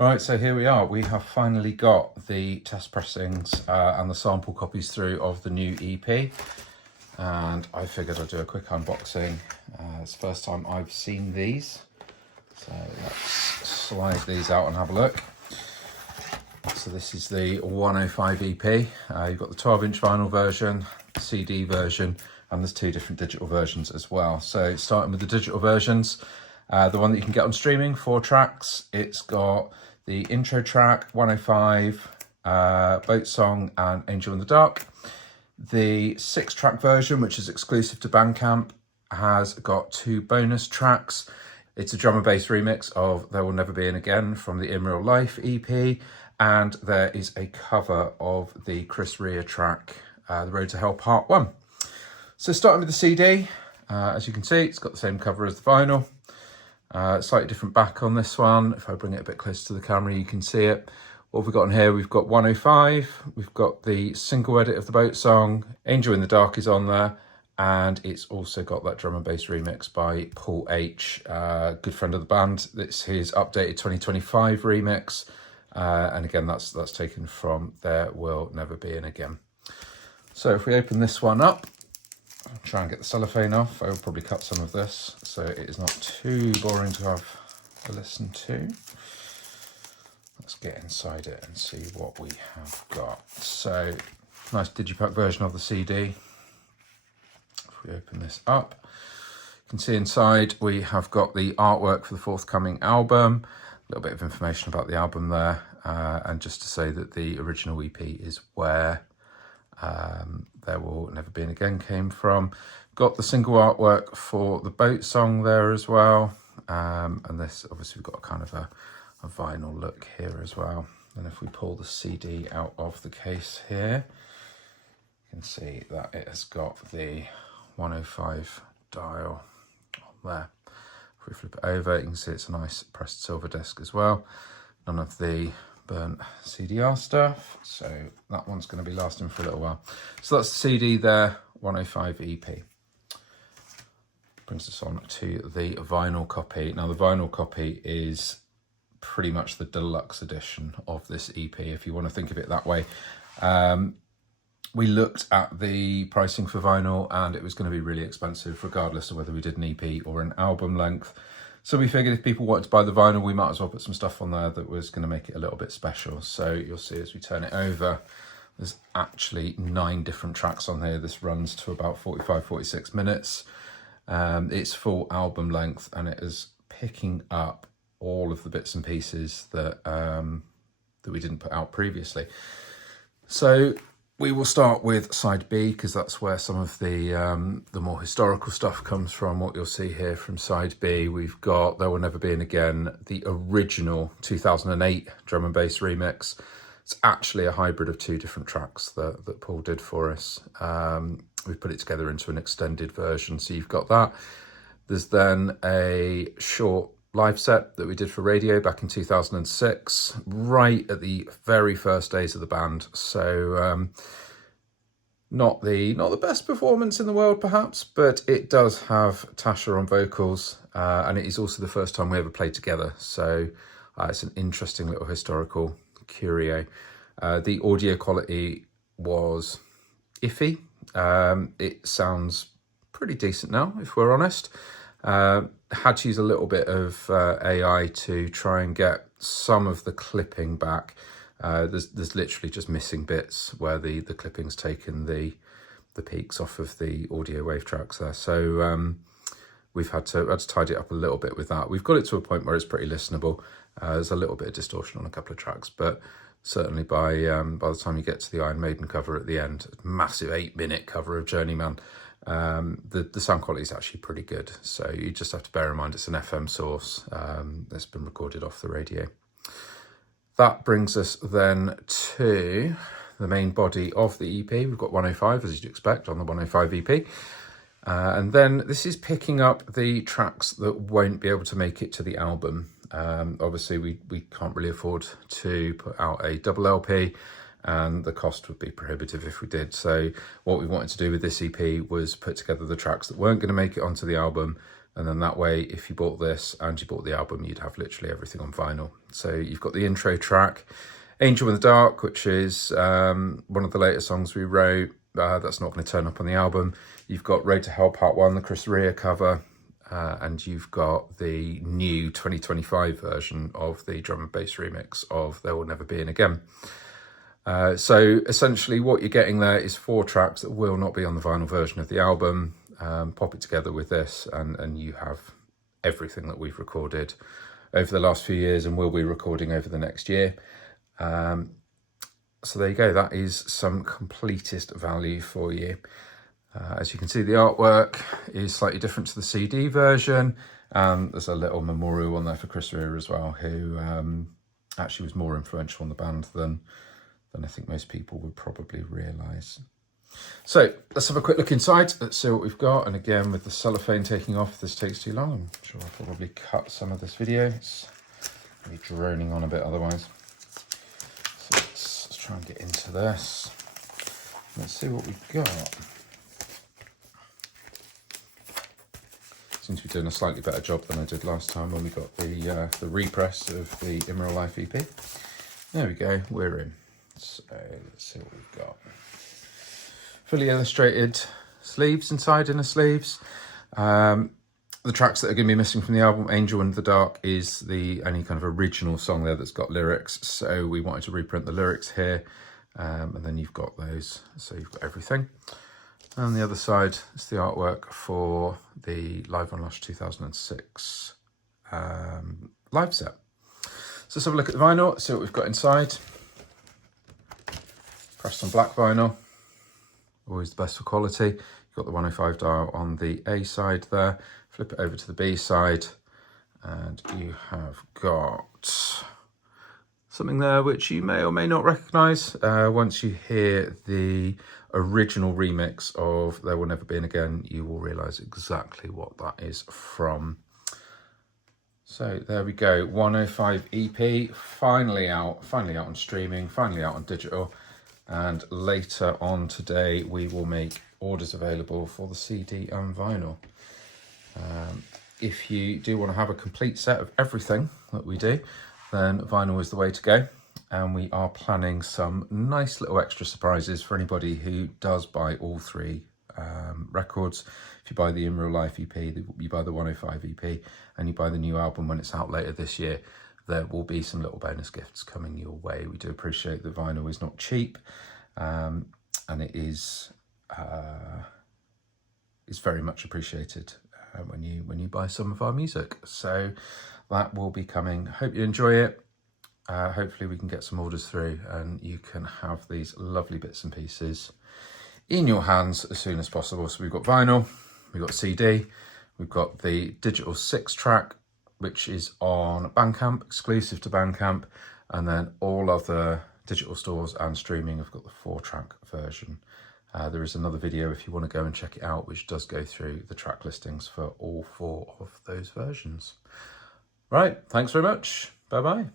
Right, so here we are. We have finally got the test pressings and the sample copies through of the new EP. And I figured I'd do a quick unboxing. It's the first time I've seen these. So let's slide these out and have a look. So this is the 105 EP. You've got the 12-inch vinyl version, the CD version, and there's two different digital versions as well. So starting with the digital versions, the one that you can get on streaming, 4 tracks. It's got the intro track, 105, Boat Song, and Angel in the Dark. The 6-track version, which is exclusive to Bandcamp, has got 2 bonus tracks. It's a drum and bass remix of There Will Never Be An Again from the In Real Life EP. And there is a cover of the Chris Rea track, The Road to Hell Part 1. So starting with the CD, as you can see, it's got the same cover as the vinyl. Slightly different back on this one. If I bring it a bit closer to the camera, you can see it. What have we got in here? We've got 105, we've got the single edit of the Boat Song, Angel in the Dark is on there, and it's also got that drum and bass remix by Paul H, good friend of the band. It's his updated 2025 remix, and again, that's taken from There Will Never Be An Again. So if we open this one up, I'll try and get the cellophane off. I will probably cut some of this, so it is not too boring to have a listen to. Let's get inside it and see what we have got. So, nice digipack version of the CD. If we open this up, you can see inside we have got the artwork for the forthcoming album, a little bit of information about the album there, and just to say that the original EP is where There Will Never Be An Again came from. Got the single artwork for the Boat Song there as well, and this obviously we've got a kind of a vinyl look here as well. And if we pull the CD out of the case here, you can see that it has got the 105 dial on there. If we flip it over, you can see it's a nice pressed silver disc as well. None of the burnt CDR stuff, so that one's going to be lasting for a little while. So that's the CD there, 105 EP. Brings us on to the vinyl copy. Now the vinyl copy is pretty much the deluxe edition of this EP, if you want to think of it that way. We looked at the pricing for vinyl and it was going to be really expensive regardless of whether we did an EP or an album length. So we figured if people wanted to buy the vinyl, we might as well put some stuff on there that was going to make it a little bit special. So you'll see as we turn it over, there's actually 9 different tracks on here. This runs to about 45, 46 minutes. It's full album length and it is picking up all of the bits and pieces that that we didn't put out previously. So we will start with side B because that's where some of the more historical stuff comes from. What you'll see here from side B, we've got There Will Never Be An Again, the original 2008 drum and bass remix. It's actually a hybrid of 2 different tracks that Paul did for us. We've put it together into an extended version. So you've got that. There's then a short live set that we did for radio back in 2006, right at the very first days of the band. So not the best performance in the world perhaps, but it does have Tasha on vocals, and it is also the first time we ever played together. So it's an interesting little historical curio. The audio quality was iffy. It sounds pretty decent now, if we're honest. Had to use a little bit of AI to try and get some of the clipping back. There's literally just missing bits where the clipping's taken the peaks off of the audio wave tracks there. So we've had to tidy it up a little bit with that. We've got it to a point where it's pretty listenable. There's a little bit of distortion on a couple of tracks, but certainly by the time you get to the Iron Maiden cover at the end, massive 8-minute cover of Journeyman, the sound quality is actually pretty good. So you just have to bear in mind it's an FM source that's been recorded off the radio. That brings us then to the main body of the EP. We've got 105, as you'd expect, on the 105 EP. And then this is picking up the tracks that won't be able to make it to the album. Obviously, we can't really afford to put out a double LP, and the cost would be prohibitive if we did. So what we wanted to do with this EP was put together the tracks that weren't going to make it onto the album, And then that way, if you bought this and you bought the album, you'd have literally everything on vinyl. So you've got the intro track, Angel in the Dark, which is one of the latest songs we wrote. That's not going to turn up on the album. You've got Road to Hell Part 1, the Chris Rea cover. And you've got the new 2025 version of the drum and bass remix of There Will Never Be an Again. So essentially what you're getting there is 4 tracks that will not be on the vinyl version of the album. Pop it together with this and you have everything that we've recorded over the last few years and will be recording over the next year. So there you go, that is some completest value for you. As you can see, the artwork is slightly different to the CD version, and there's a little memorial on there for Chris Rea as well, who actually was more influential on the band than I think most people would probably realise. So let's have a quick look inside. Let's see what we've got. And again, with the cellophane taking off, if this takes too long, I'm sure I'll probably cut some of this video. It's going to be droning on a bit otherwise. So let's try and get into this. Let's see what we've got. Seem to be doing a slightly better job than I did last time when we got the repress of the In Real Life EP. There we go, we're in. So let's see what we've got. Fully illustrated sleeves inside, inner sleeves. The tracks that are going to be missing from the album, Angel in the Dark, is the only kind of original song there that's got lyrics. So we wanted to reprint the lyrics here. And then you've got those. So you've got everything. And the other side is the artwork for the Live on Lush 2006 live set. So let's have a look at the vinyl, see what we've got inside. Pressed on black vinyl. Always the best for quality. You've got the 105 dial on the A side there. Flip it over to the B side and you have got something there which you may or may not recognise. Once you hear the original remix of There Will Never Be an Again, you will realise exactly what that is from. So there we go, 105 EP, finally out on streaming, finally out on digital. And later on today, we will make orders available for the CD and vinyl. If you do want to have a complete set of everything that we do, then vinyl is the way to go. And we are planning some nice little extra surprises for anybody who does buy all 3 records. If you buy the In Real Life EP, you buy the 105 EP, and you buy the new album when it's out later this year, there will be some little bonus gifts coming your way. We do appreciate that vinyl is not cheap, and it is very much appreciated when you buy some of our music. So that will be coming. Hope you enjoy it. Hopefully we can get some orders through and you can have these lovely bits and pieces in your hands as soon as possible. So we've got vinyl, we've got CD, we've got the digital 6-track, which is on Bandcamp, exclusive to Bandcamp, and then all other digital stores and streaming have got the 4-track version. There is another video if you want to go and check it out, which does go through the track listings for all 4 of those versions. Right, thanks very much. Bye-bye.